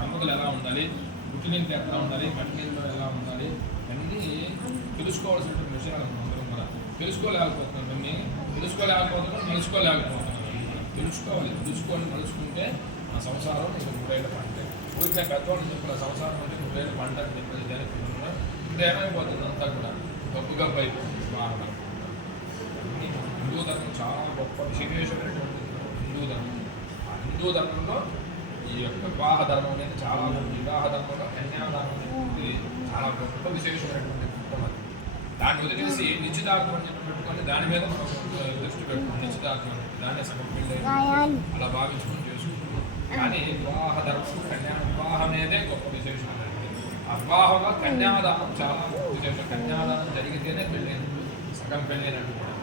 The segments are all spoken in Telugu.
దంపతులు ఎలా ఉండాలి, పుట్టినీళ్ళు ఎట్లా ఉండాలి, కట్టినీళ్ళు ఎలా ఉండాలి అన్నీ తెలుసుకోవాల్సినటువంటి విషయాలు అందరం కూడా తెలుసుకోలేకపోతున్నాం. ఇవన్నీ తెలుసుకోలేకపోతున్నాం, తెలుసుకొని మలుచుకుంటే ఆ సంసారం ఇది 3 ఏళ్ళ పంట. ఊరికే పెద్దవాళ్ళు చెప్పిన సంసారం అంటే 3 ఏళ్ళ పంట అని చెప్పేసి జరుగుతున్నా ఇప్పుడు ఏమైపోతుంది అంతా కూడా గొప్పగా అయిపోతుంది. బాగా హిందూ ధర్మం చాలా గొప్ప విశేషమైనటువంటి హిందూ ధర్మంలో ఈ యొక్క వివాహ ధర్మం అనేది చాలా వివాహ ధర్మంలో కన్యాదానం అనేది చాలా గొప్ప విశేషమైనటువంటి కుటుంబం. అది దాన్ని వదిలేసి నిశ్చితార్థం అని చెప్పి పెట్టుకొని దాని మీద మనం దృష్టి పెట్టుకుని నిశ్చితార్థం దాన్ని సగం పెళ్ళి అలా భావించుకొని చేసుకుంటున్నాం. కానీ వివాహ ధర్మం వివాహం అనేదే గొప్ప విశేషమైనటువంటి. ఆ వివాహంలో కన్యాదానం చాలా గొప్ప విశేషం. కన్యాదానం జరిగితేనే పెళ్ళైనట్టు, సగం పెళ్ళైనట్టు కూడా.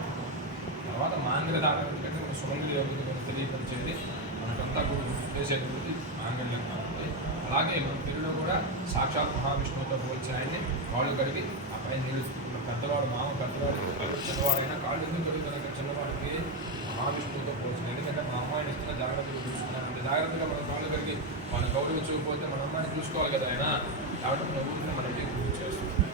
తర్వాత మాంగళ్యదానం ఎందుకంటే మన సుమంగళి యోగ్యత తెలియపరిచేది మనకంతా కూడా చేసేటువంటి మాంగళ్యం కాబట్టి. అలాగే మన పెళ్ళిలో కూడా సాక్షాత్ మహావిష్ణువుతో పోల్చి ఆయన్ని కాళ్ళు కడిగి ఆ పైన నిలుచుకున్న పెద్దవాడు మామ పెద్దవాడు చిన్నవాడైనా కాళ్ళు ఎందుకు కడుగుతున్న చిన్నవాడికి మహావిష్ణువుతో పోల్చింది. ఎందుకంటే మా అమ్మాయిని ఇస్తున్న జాగ్రత్తగా చూసుకున్నారంటే జాగ్రత్తగా మన కాళ్ళు కడిగి మన గౌరవించకపోతే మన అమ్మాయిని చూసుకోవాలి కదా ఆయన. కాబట్టి మన ఊరిని మన ఇంటికి గుర్తు చేస్తుంది.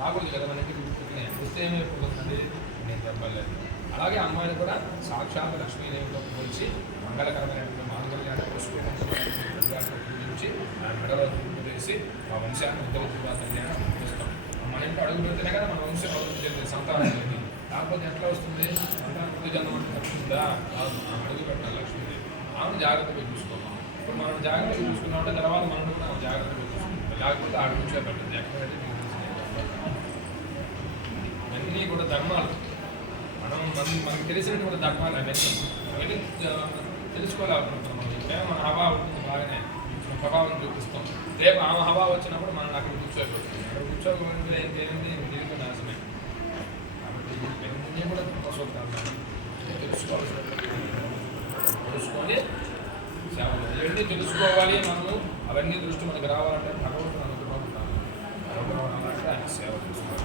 రాకూడదు కదా మన ఇంటికి గుర్తుకునే వస్తే ఏమైపోతుంది, నేను చెప్పలేదు. అలాగే అమ్మాయిని కూడా సాక్షాత్ లక్ష్మీదేవితో పోల్చి మంగళకరమైనటువంటి మాంగళ్యాన్ని పూజించి ఆ మెడలో వేసి ఆ వంశాన్ని ఉద్ధరించుగా కళ్యాణం చేస్తాం. మన ఇంట్లో అడుగు పెడితేనే కదా మన వంశం అభివృద్ధి సంతానం అనేది. కాకపోతే ఎట్లా వస్తుంది, సంతానం జన్మ అంటే వస్తుందా? అడుగు పెట్టాలి లక్ష్మీదేవి. ఆమెను జాగ్రత్తగా చూసుకోవాలి. ఇప్పుడు మనం జాగ్రత్తగా చూసుకున్నామంటే తర్వాత మనం కూడా జాగ్రత్తగా చూసుకుంటాం. లేకపోతే ఆడ నుంచే పెట్టండి ఎక్కడైతే అన్నీ కూడా ధర్మాలు మనకు తెలిసినటువంటి ధర్మాలు అవన్నీ తెలుసుకోలేకపోతున్నాం. మనం మన హవా ఉంటుంది బాగానే ప్రభావం చూపిస్తాం. రేపు ఆమె హవా వచ్చినప్పుడు మనం అక్కడ కూర్చోబెడుతుంది. అక్కడ కూర్చోకపోతే ఏంటి జీవితం నాశమే. కాబట్టి ఇవన్నీ కూడా తెలుసుకొని సేవ ఇవన్నీ తెలుసుకోవాలి. మనము అవన్నీ దృష్టి మనకు రావాలంటే భగవంతుని అనుగ్రహం ఉండాలి. అనుగ్రహం అంటే ఆయన సేవ చేసుకోవాలి.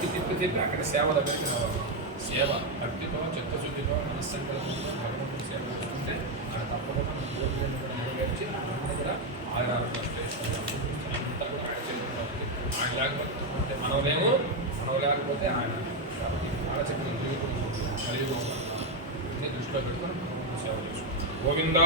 తిప్పి అక్కడ సేవ దగ్గరికి రావాలి. సేవ భక్తితో చిత్తశుద్ధితో మనస్సంకల్పంతో భగవంతుని సేవ చేసుకుంటే ఆయన తప్పకుండా మన కోరికలను కూడా నెరవేర్చి అన్నీ కూడా ఆయన అంతా కూడా ఆయన చేతుల్లో ఉంది. ఆయన లేకపోతే మనం లేకపోతే ఆయన. కాబట్టి కాలచక్రం కలిగి అన్ని దృష్టిలో పెట్టుకొని భగవంతుని సేవ చేసుకుంటాం. గోవిందా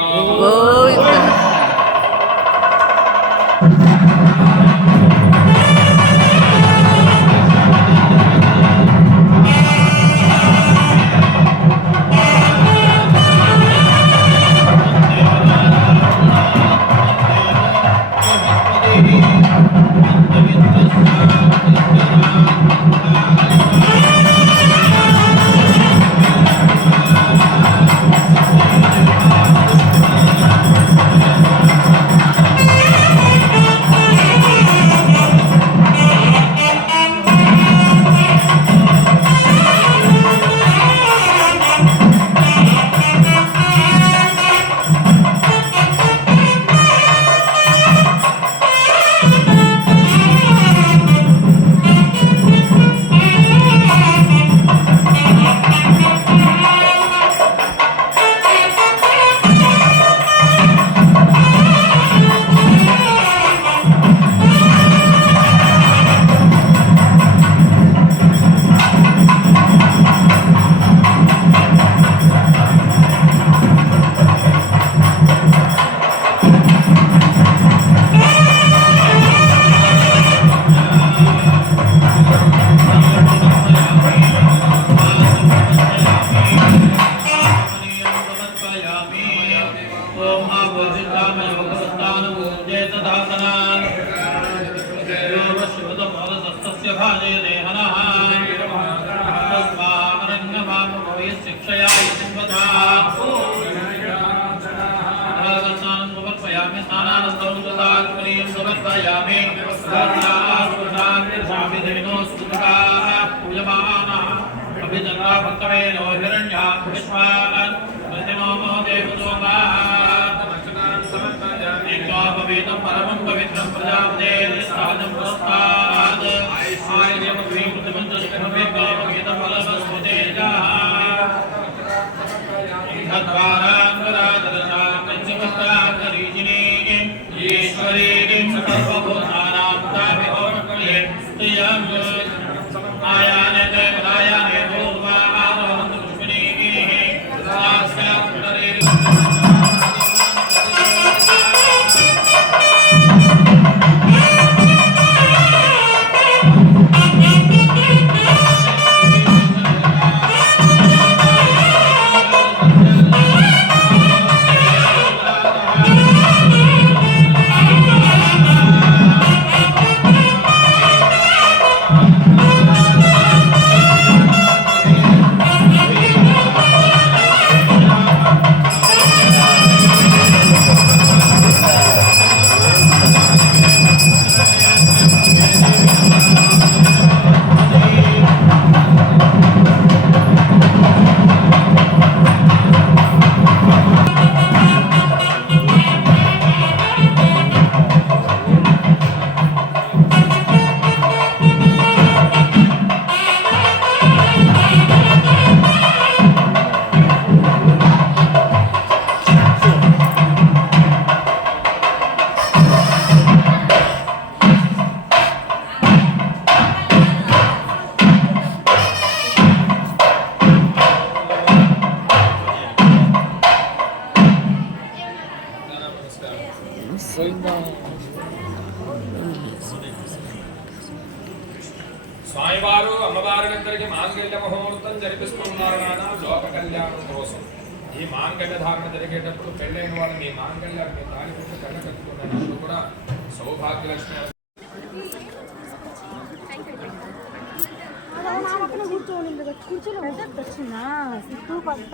शिवदमोदत्तस्य भाजयते हनः शिक्षया यतिवता समर्पयामि स्नानानन्तरं तदात्मनीयं समर्पयामि स्वामिदेवो सुतकाः पूयमानः अभिजन्ता भक्तवेनो हिरण्याः पुष्पान् प्रतिमो देवदोमापवेदं परमं पवित्रं प्रजापते साधं पुरस्ताद् आयर्यमग्रीकृतमन्त्रशुभमेकवेदं फलवस्वतेजः तद्वाराङ्गरादरसा पञ्चमस्ताकरीजिनीं ईश्वरीं सर्वभूतानां ताभिहोमक्रिये स्त्रियम् आयाने देवदायाने पूर्वा आरोहन्तु पुष्पिणीः साक्षात् స్వామివారు అమ్మవారిద్దరికి మాంగళ్య ముహూర్తం జరిపిస్తున్నారు నాన్న లోక కళ్యాణం కోసం. ఈ మాంగళ్య ధారణ జరిగేటప్పుడు పెళ్ళైన వాళ్ళు మీ మాంగళ్యాన్ని మీ తాళి పెట్టి కళ్ళ కట్టుకున్నప్పుడు కూడా సౌభాగ్యలక్ష్మి కూర్చొని పెద్ద వచ్చిందా సిద్ధు పెద్ద